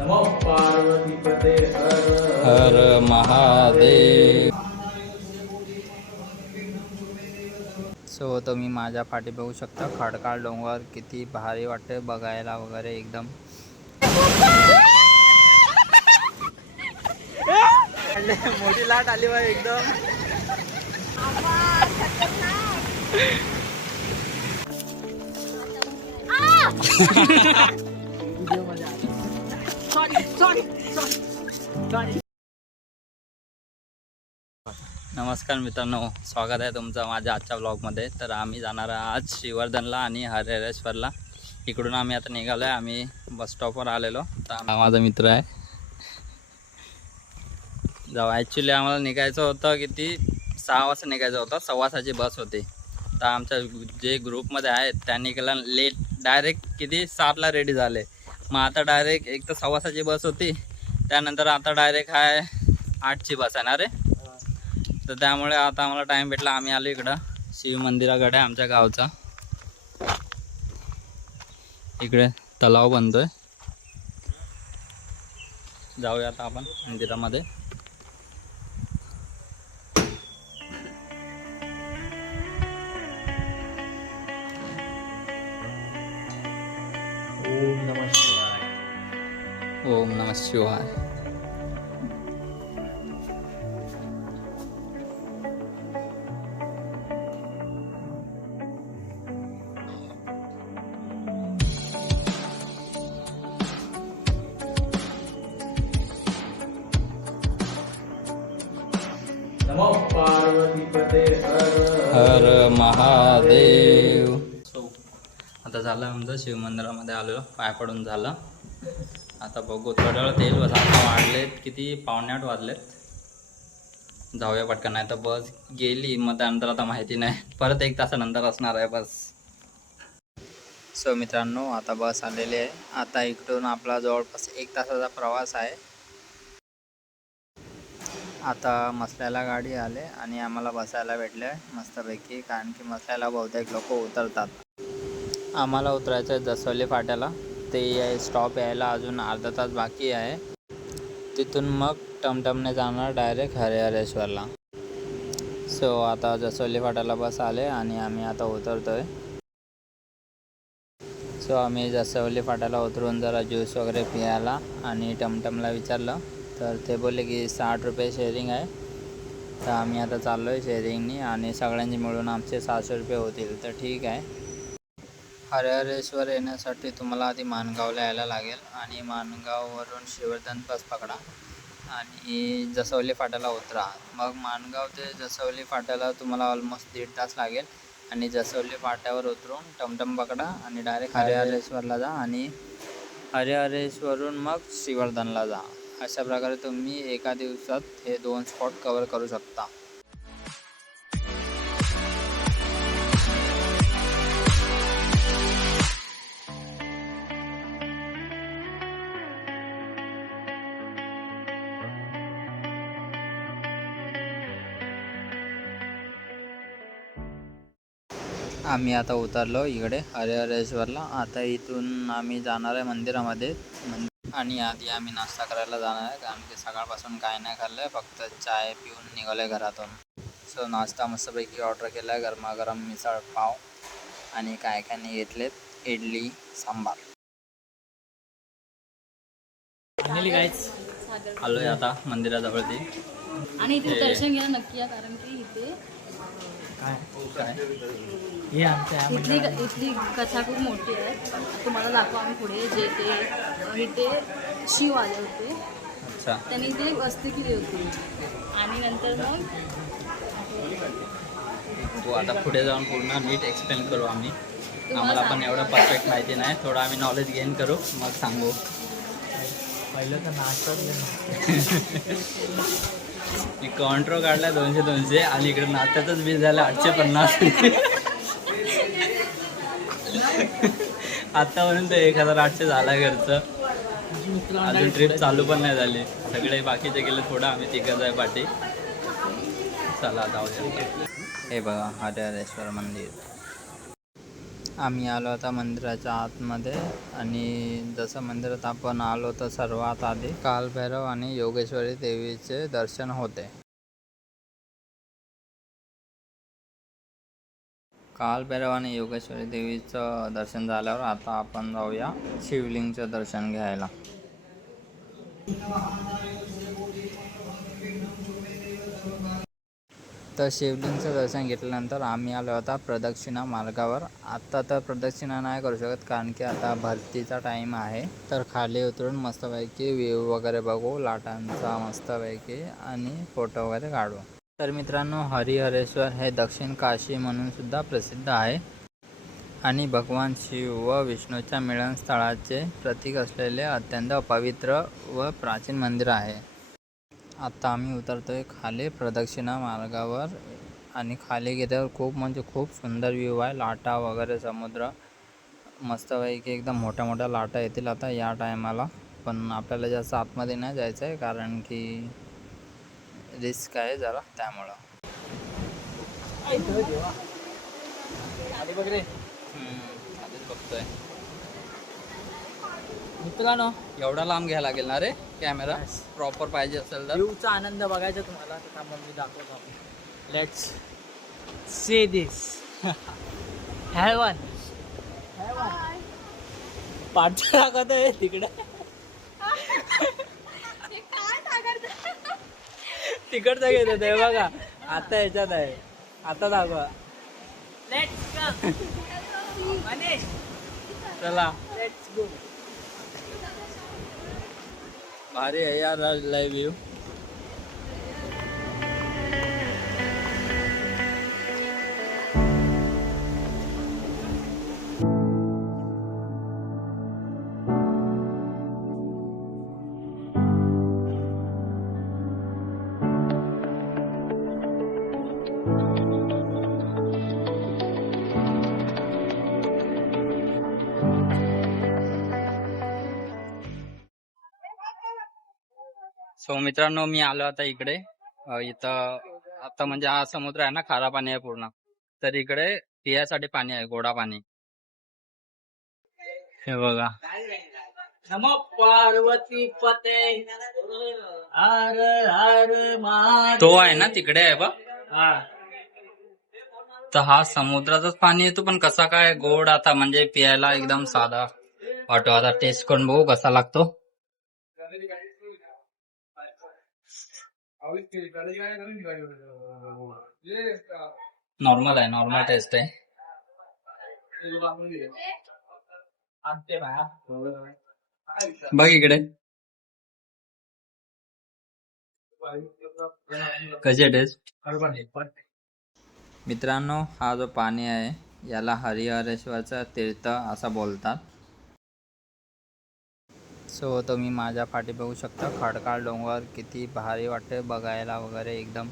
नमो पार्वतीपते हर Mahadev. So तुम्ही माझ्या पाठी बघू शकता खडकाळ डोंगर किती भारी वाटते बघायला वगैरे एकदम. मोठी लाट आली बा एकदम. नमस्कार मित्रांनो, स्वागत आहे तुमचं माझ्या आजच्या ब्लॉगमध्ये. तर आम्ही जाणार आज श्रीवर्धनला आणि हरिहरेश्वरला. इकडून आम्ही आता निघालो आहे. आम्ही बस स्टॉपवर आलेलो. तर हा माझा मित्र आहे. जेव्हा ॲक्च्युली आम्हाला निघायचं होतं किती 6 वाजता निघायचं होतं. 6:15ची बस होती. तर आमच्या जे ग्रुपमध्ये आहेत त्यांनी केलं लेट, डायरेक्ट किती 7ला रेडी झाले. मग आता डायरेक्ट एक तर 6:15ची बस होती, त्यानंतर आता डायरेक्ट आहे 8ची बस आहे ना रे. तर त्यामुळे आता आम्हाला टाईम भेटला. आम्ही आलो इकडं शिव मंदिराकडे आमच्या गावचा. इकडे तलाव बनतोय. जाऊया आता आपण मंदिरामध्ये. ओम नमः शिवाय. ओम नमः शिवाय. नमो पार्वतीपते हर महादेव. आता झालं आमचं शिव मंदिरामध्ये आलेलो, पाय पडून झालं. आता बघू थोड्या वेळ तेल बस. आता वाढलेत किती 7:45 वाजलेत. जाऊया पटकन, नाही तर बस गेली मग त्यानंतर आता माहिती नाही. परत 1 तासानंतर असणार आहे बस. सो मित्रांनो, आता बस आलेली आहे. आता इकडून आपला जवळपास 1 तासाचा प्रवास आहे. आता मसल्याला गाडी आले आणि आम्हाला बसायला भेटले मस्तपैकी, कारण की मसल्याला बहुतेक लोक उतरतात. आम्हाला उतरायचं आहे जसोली फाट्याला. ते स्टॉप यायला अजून अर्धा तास बाकी आहे. तिथून मग टमटमने जाणार डायरेक्ट हरिहरेश्वरला. सो आता जसोली फाट्याला बस आले आणि आम्ही आता उतरतो आहे. सो आम्ही जसोली फाट्याला उतरून जरा ज्यूस वगैरे प्यायला आणि टमटमला विचारलं तर ते बोलले की 60 रुपये शेअरिंग आहे. तर आम्ही आता चाललो आहे शेअरिंगनी आणि सगळ्यांनी मिळून आमचे 600 रुपये होतील. तर ठीक आहे. हरिहरेश्वर येण्यासाठी तुम्हाला आधी माणगावला यायला लागेल आणि माणगाववरून श्रीवर्धन बस पकडा आणि जसवली फाट्याला उतरा. मग माणगाव ते जसवली फाट्याला तुम्हाला ऑलमोस्ट 1.5 तास लागेल आणि जसवली फाट्यावर उतरून टमटम पकडा आणि डायरेक्ट हरिहरेश्वरला जा आणि हरिहरेश्वरून मग श्रीवर्धनला जा. अशा प्रकारे तुम्ही एका दिवसात हे 2 स्पॉट कवर करू शकता. आम्ही आता उतरलो इकडे हरिहरेश्वरला. आता इथून आम्ही जाणार आहे मंदिरामध्ये आणि आधी आम्ही नाश्ता करायला जाणार आहे, कारण की सकाळपासून काय नाही खाल्लं आहे, फक्त चाय पिऊन निघालो आहे घरातून. सो नाश्ता मस्तपैकी ऑर्डर केला आहे, गरमागरम मिसळ पाव आणि काय काय नाही घेतलेत, इडली सांबार. फायनली गाईज आलो आहे आता मंदिराजवळती. आणि इथे दर्शन घ्या नक्की या, कारण की इथे काय इथली कथा खूप मोठी आहे. तुम्हाला दाखवू आम्ही पुढे. जे ते इथे शिव आले होते. अच्छा. त्यांनी इथे वस्ती केली होती आणि नंतर मग तो आता पुढे जाऊन पूर्ण नीट एक्सप्लेन करू आम्ही. आम्हाला पण एवढं परफेक्ट माहिती नाही, थोडं आम्ही नॉलेज गेन करू मग सांगू. पहिलं तर नाश्ता मी कॉन्ट्रो काढला 200 आणि इकडे नाश्त्याचंच बिल झालं 850. आत्तापर्यंत 1800 झाला घरचं. अजून ट्रिप चालू पण नाही झाली. सगळे बाकीचे गेले, थोडं आम्ही तिघंच आहे पाठी. चला जाऊया. हे बघा हरिहरेश्वर मंदिर. आम्ही आलो आता मंदिराच्या आतमध्ये आणि जसं मंदिरात आपण आलो तर सर्वात आधी कालभैरव आणि योगेश्वरी देवीचे दर्शन होते. कालभैरव आणि योगेश्वरी देवीचं दर्शन झाल्यावर आता आपण जाऊया शिवलिंगचं दर्शन घ्यायला. तर शिवलिंगचं दर्शन घेतल्यानंतर आम्ही आलो आता प्रदक्षिणा मार्गावर. आत्ता तर प्रदक्षिणा नाही करू शकत कारण की आता भरतीचा टाईम आहे. तर खाली उतरून मस्तपैकी व्ह्यू वगैरे बघू लाटांचा मस्तपैकी आणि फोटो वगैरे काढू. तर मित्रांनो, हरिहरेश्वर हे दक्षिण काशी म्हणून सुद्धा प्रसिद्ध आहे आणि भगवान शिव व विष्णूच्या मिलनस्थळाचे प्रतीक असलेले अत्यंत पवित्र व प्राचीन मंदिर आहे. आता आम्ही उतरतोय खाली प्रदक्षिणा मार्गावर आणि खाली गेल्यावर खूप सुंदर व्ह्यू आहे. लाटा वगैरे समुद्र मस्तपैकी एकदम मोठ्या मोठ्या लाटा येतील आता या टायमाला. पण आपल्याला जास्त आतमध्ये नाही जायचं आहे कारण की रिस्क आहे जरा त्यामुळं. आधीच बघतोय मित्रांनो. एवढा लांब घ्यायला लागेल ना रे कॅमेरा? प्रॉपर पाहिजे असेल तर. व्ह्यूचा आनंद बघायचा तुम्हाला तर मी दाखवतो. Let's see this heaven. पाठ दाखवतोय तिकडे. तिकडचं घेत होते बघा. आता ह्याच्यात आहे. आता दाखवा. चला लेट्स गो. भारी आहे यार लाईव्ह व्ह्यू. सो मित्रांनो, मी आलो आता इकडे. इथं आता म्हणजे हा समुद्र आहे ना, खारा पाणी आहे पूर्ण. तर इकडे पियासाठी पाणी आहे, गोडा पाणी. हे बघा. नमो पार्वती पते हर हर महादेव. तो आहे ना तिकडे आहे बघ. हा. तर हा समुद्राचाच पाणी येतो, पण कसा काय गोड आता म्हणजे पियायला एकदम साधा वाटतो. आता टेस्ट करून बघू कसा लागतो. नॉर्मल आहे, नॉर्मल टेस्ट आहे. बघ इकडे कशी आहे टेस्ट. मित्रांनो, हा जो पाणी आहे याला हरिहरेश्वरचा तीर्थ असं बोलतात. सो तुम्ही माझ्या पाठी बघू शकता खडकाळ डोंगर. किती भारी वाटते बघायला वगैरे. एकदम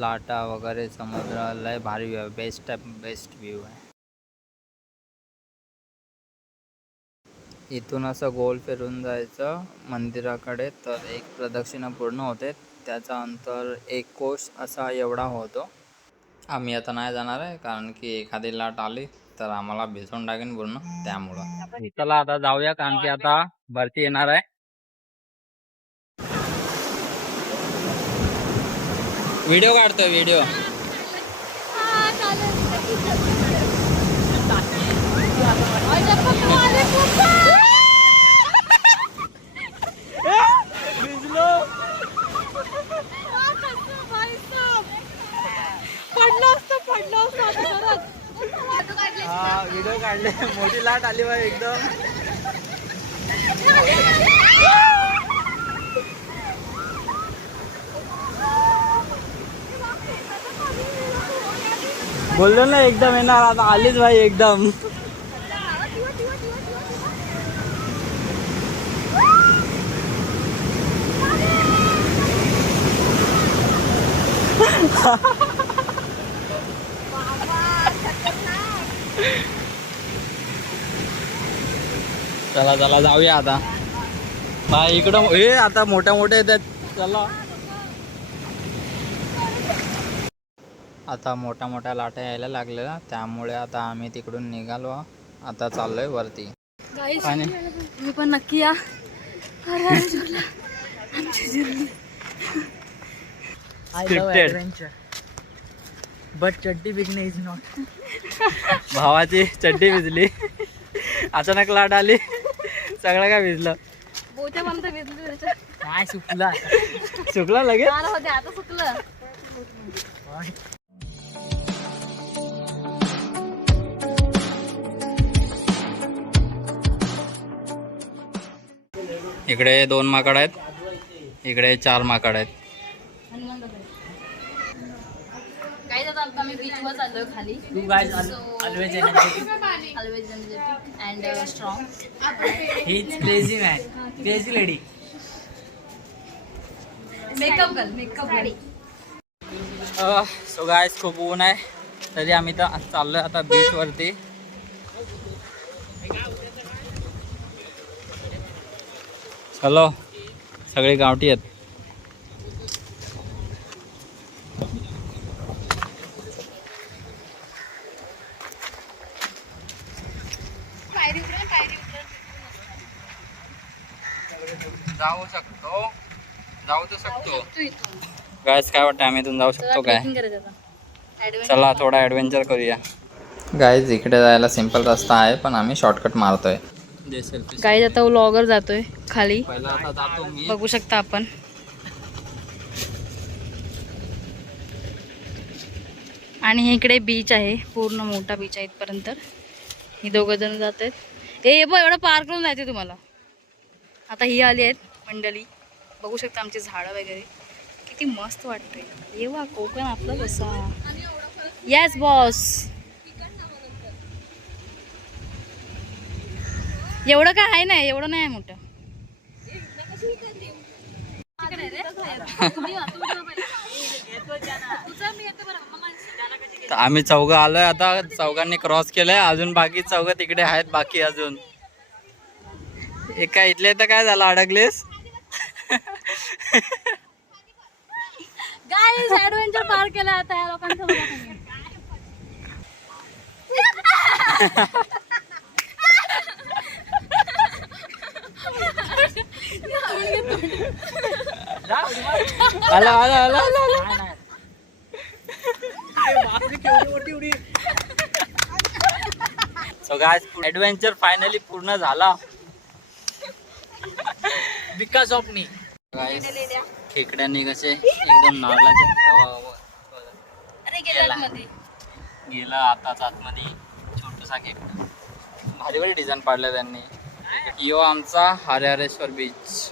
लाटा वगैरे समुद्र लय भारी व्ह्यू आहे. बेस्ट व्ह्यू आहे. इथून असं गोल फिरून जायचं मंदिराकडे तर एक प्रदक्षिणा पूर्ण होते. त्याचा अंतर 1 कोस असा एवढा होतो. आम्ही आता नाही जाणार आहे कारण की एखादी लाट आली तर आम्हाला भिजून टाकेन पूर्ण, त्यामुळं. चला आता जाऊया कारण की आता भरती येणार आहे. व्हिडिओ काढतोय व्हिडिओ. हा व्हिडिओ काढले. मोठी लाट आली बा एकदम. बोललो ना एकदम येणार. आता आलीच भाई एकदम. चला चला जाऊया आता. भाई इकडं हे आता मोठ्या येतात. चला. आता मोठ्या मोठ्या लाटा यायला लागलेल्या, त्यामुळे आता आम्ही तिकडून निघालो. आता चाललोय वरती. गाईस आणि तुम्ही पण नक्की या. आमची journey I love Scripted. adventure. But चड्डी भिजणे इज नॉट. भावाची चड्डी भिजली, अचानक लाट आली, सगळं काय भिजलं. बोच्या पण तर भिजली त्याच्यात. काय सुकला. चुकला लगेच. आलं होते आता सुकलं. इकडे 2 माकड आहेत, इकडे 4 माकड आहेत. काय आता आम्ही बीचवर चाललोय खाली. You guys always energetic. Always energetic and strong. He's crazy man. Crazy lady. Makeup girl, makeup गाडी. सो गायस खूप ऊन आहे, तरी आम्ही तर चाललोय आता बीच वरती. चलो, सगळे गावठी आहेत. जाऊ शकतो, जाऊ तर शकतो. गायस काय वाटतं, आम्ही इथून जाऊ शकतो काय? चला थोडा ॲडव्हेंचर करूया. गायस इकडे जायला सिंपल रस्ता आहे, पण आम्ही शॉर्टकट मारतोय. गाईज आता व्लॉगर जातोय खाली, पहिला आता जातो मी. बघू शकता आपण. आणि इकडे बीच आहे, पूर्ण मोठा बीच आहे इथपर्यंत. ही 2 जण जात आहेत. ए बघ, एवढं पार करून जायचं तुम्हाला. आता ही आली आहेत मंडळी, बघू शकता आमची झाडं वगैरे किती मस्त वाटतंय. येवा कोकण आपला कसा. Yes boss. एवढं काय आहे नाही, एवढं नाही आहे मोठं. तर आम्ही 4 आलोय, आता 4 क्रॉस केलंय, अजून बाकी 4 तिकडे आहेत. बाकी अजून एका इथले तर काय झालं, अडकलेस. गाईज ऍडव्हेंचर पार केला आता या लोकांसोबत. आला आला आला आला. सो गाइस ॲडव्हेंचर फायनली पूर्ण झाला. Because of me. गाइस खेकड्यांनी कसे एकदम नारळाचे अरे गेला मध्ये गेला आताच आतमध्ये छोटूसा खेकडा. भारी भारी डिझाईन पाडलं त्यांनी. यो आमचा हरिहरेश्वर बीच.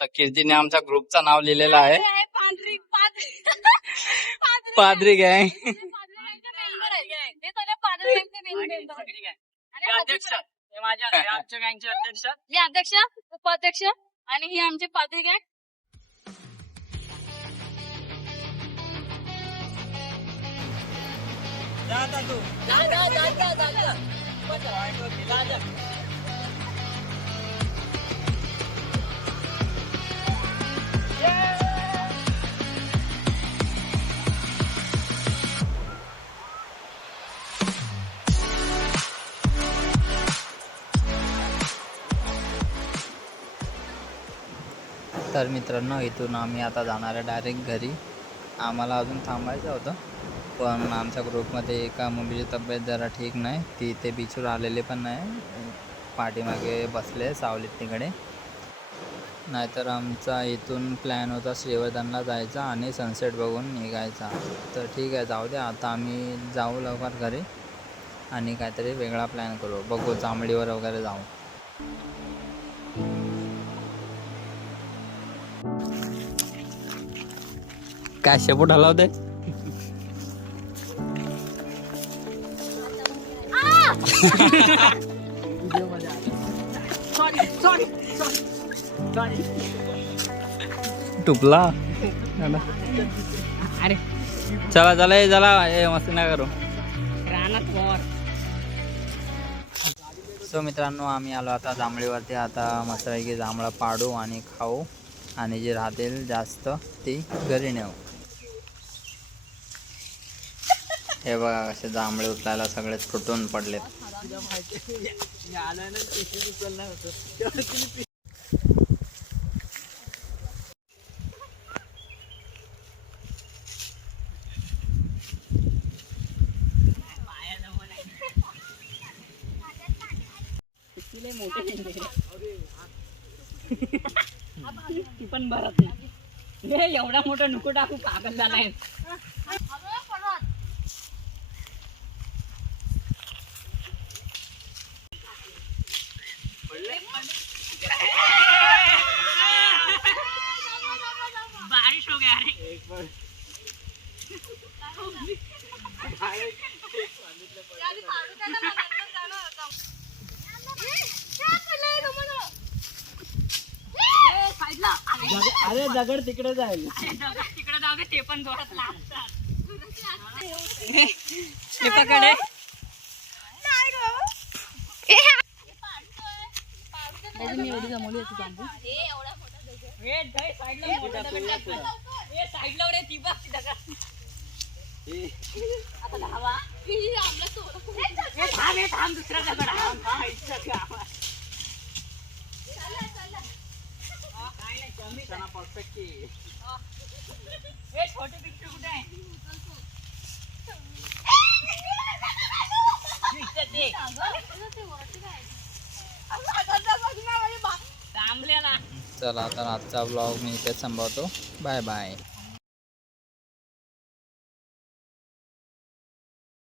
तर कीर्तीने आमच्या ग्रुपचा नाव लिहिलेलं आहे, पादरी गँग. मी अध्यक्ष, उपाध्यक्ष आणि ही आमची पादरी गँग. तर मित्रांनो इथून आम्ही आता जाणार आहे डायरेक्ट घरी. आम्हाला अजून थांबायचं होतं, पण आमच्या ग्रुपमध्ये एका मुलीची तब्येत जरा ठीक नाही, ती इथे बीचवर आलेली पण नाही, पाठीमागे बसले सावलीत तिकडे. नाहीतर आमचा इथून प्लॅन होता श्रीवर्धनला जायचा आणि सनसेट बघून निघायचा. तर ठीक आहे, जाऊ द्या, आता आम्ही जाऊ लवकर घरी आणि काहीतरी वेगळा प्लॅन करू. बघू जांभळीवर वगैरे जाऊ. काय शेपूट हलवते. टुपला. अरे चला चला हे चला हे मस्ती नाही करू. रानात वर. सो मित्रांनो आम्ही आलो आता जांभळीवरती. आता मस्तपैकी जांभळं पाडू आणि खाऊ आणि जे राहतील जास्त ती घरी नेऊ. हे बघा कसे जांभळे उचलायला सगळे फुटून पडलेत. ती पण भरत नाही. एवढा मोठा नको टाकू, पागल झालाय. बारिश हो गया रे. अरे दगड तिकडे जाईल. तिकडे जाऊ दे, ते पण जोरात लागतात. पकडे मी एवढी जमवली होती बांबू. दुसरा दगड. परफेक्ट. छोटे पिक्चर कुठे आहे? चला आता आजचा ब्लॉग मी इथेच संपवतो. Bye bye.